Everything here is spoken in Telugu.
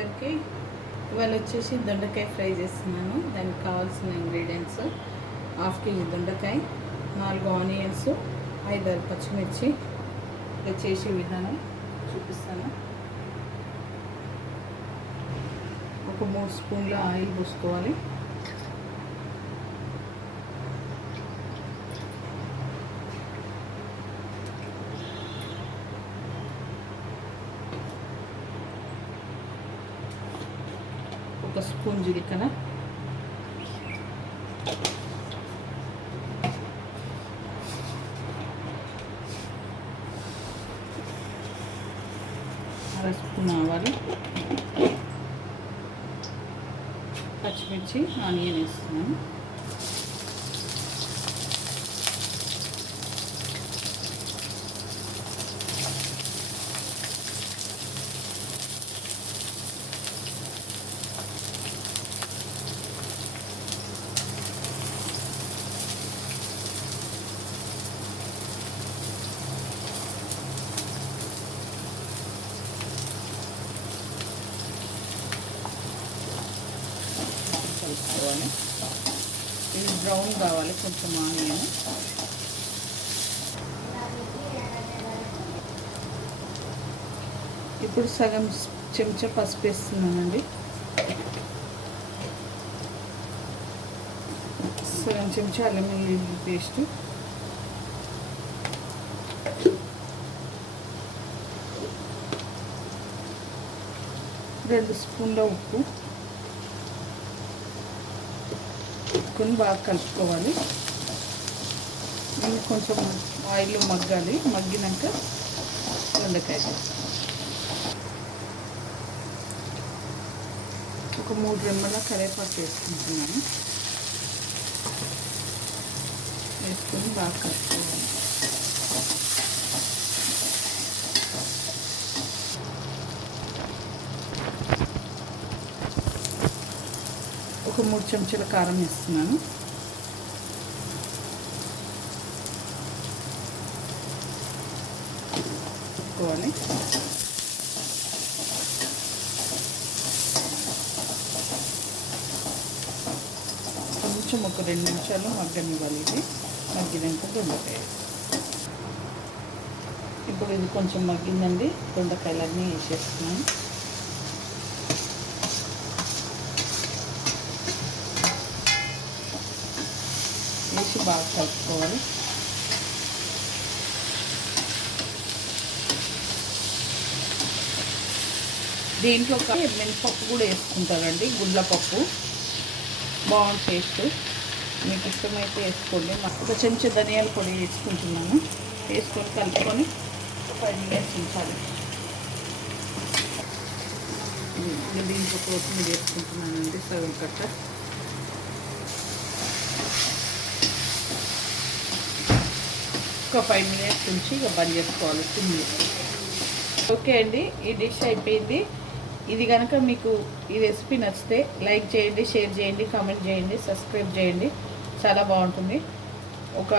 అందరికీ ఇవాళ వచ్చేసి దొండకాయ ఫ్రై చేస్తున్నాను. దానికి కావాల్సిన ఇంగ్రీడియంట్స్ 1/2 kg దొండకాయ, 4 ఆనియన్స్, 5 పచ్చిమిర్చి. ఇలా చేసే విధానం చూపిస్తాను. ఒక 3 స్పూన్ల ఆయిల్ పోసుకోవాలి. ఒక స్పూన్ జీలకర్ర, అర స్పూన్ ఆవాలు, పచ్చిమిర్చి, ఆనియన్ వేస్తున్నాను. కలుపుకోవాలి. ఇది బ్రౌన్ కావాలి కొంచెం ఆనియన్. ఇప్పుడు సగం చెంచా పసుపు వేస్తున్నానండి. సగం చెంచా అల్లం వెల్లుల్లి పేస్ట్, రెండు స్పూన్ల ఉప్పు వేసుకొని బాగా కలుపుకోవాలి. దీన్ని కొంచెం ఆయిల్లో మగ్గాలి. మగ్గినాక దొండకాయ ఒక 3 రెమ్మల కరివేపాకు వేసుకుంటున్నాను. వేసుకొని బాగా కలుపుకోవాలి. ఒక 3 చెంచాల కారం వేస్తున్నాను. కలుపుకోవాలి. కొంచెం ఒక 2 నిమిషాలు మగ్గనివ్వాలి. ఇది మగ్గినాక దొండకాయ. ఇప్పుడు ఇది కొంచెం మగ్గిందండి. దొండకాయలన్నీ వేసేస్తున్నాను. వేసి బాగా కలుపుకోవాలి. దీంట్లో మినపప్పు కూడా వేసుకుంటారండి, గుళ్ళపప్పు. బాగుంది టేస్ట్. మీకు ఇష్టమైతే వేసుకోండి. ఒక చెంచా ధనియాల పొడి వేసుకుంటున్నాను. వేసుకొని కలుపుకొని 5 minutes ఉంచాలి. దీంట్లో కొత్తిమీర వేసుకుంటున్నానండి, సగం కట్ట. ఒక 5 minutes ఉంచి ఇక బంద్ చేసుకోవాలి. ఓకే అండి, ఈ డిష్ అయిపోయింది. ఇది కనుక మీకు ఈ రెసిపీ నచ్చితే లైక్ చేయండి, షేర్ చేయండి, కామెంట్ చేయండి, సబ్స్క్రైబ్ చేయండి. చాలా బాగుంటుంది. ఒక